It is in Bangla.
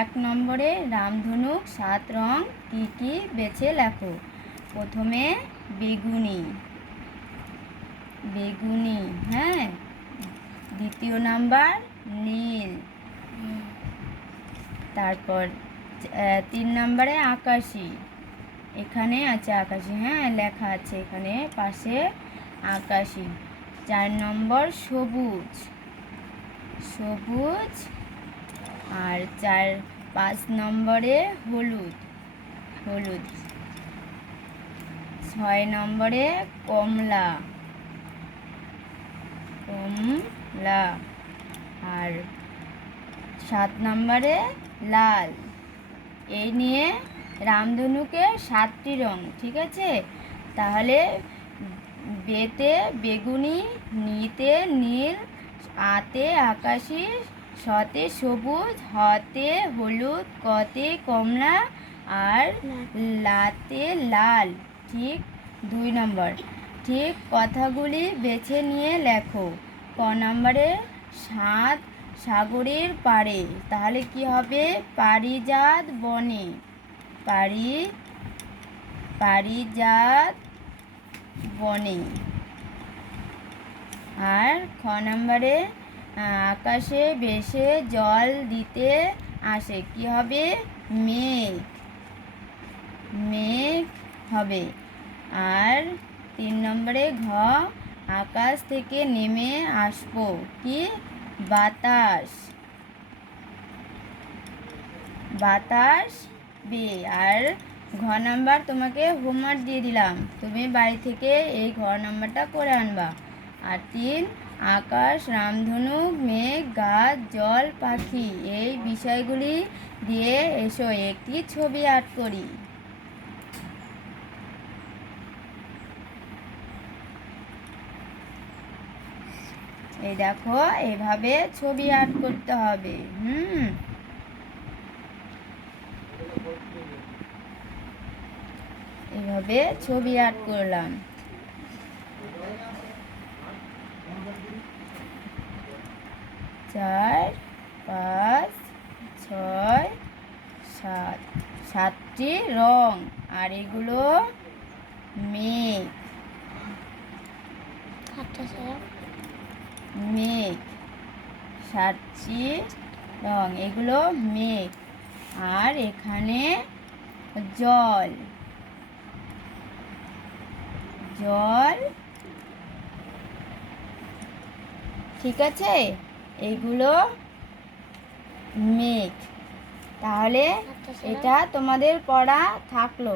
এক নম্বরে রামধনুক 7 রং কি কি বেছে লেখো। প্রথমে বেগুনি, হ্যাঁ। দ্বিতীয় নাম্বার নীল, তারপর 3 নম্বরে আকাশি, এখানে আছে আকাশি, হ্যাঁ লেখা আছে এখানে পাশে আকাশি। 4 নম্বর সবুজ, আর 5 নম্বরে হলুদ। 6 নম্বরে কমলা, আর 7 নম্বরে লাল। এই নিয়ে রামধনুকে 7টি রং, ঠিক আছে। তাহলে বেতে বেগুনি, নিতে নীল, আতে আকাশি, শতে সবুজ, হতে হলুদ, কতে কমলা, আর লাতে লাল। ঠিক 2 নম্বর। ঠিক কথাগুলি বেছে নিয়ে লেখো। ক নম্বরে সাগরের পাড়ে, তাহলে কি হবে? পারিজাত বনে, পারিজাত বনে। আর খ নম্বরে আকাশে ভেসে জল দিতে আসে, কি হবে? মেঘ হবে। আর 3 নম্বরে ঘ আকাশ থেকে নেমে আসবো, কি? বাতাস বে। আর ঘ নাম্বার তোমাকে হোমওয়ার্ক দিয়ে দিলাম, তুমি বাড়ি থেকে এই ঘ নাম্বারটা করে আনবা। আর 3 আকাশ, রামধনু, মেঘ, গাছ, জল, পাখি, এই বিষয়গুলি দিয়ে এসো একটি ছবি আর্ট করি। এই দেখো এভাবে ছবি আর্ট করতে হবে। এভাবে ছবি আর্ট করলাম। 4, 5, 6, 7, 7টি রং। আর এগুলো মেঘ, 7টি রং, এগুলো মেঘ। আর এখানে জল, ঠিক আছে, এগুলো মেঘ। তাহলে এটা তোমাদের পড়া থাকলো।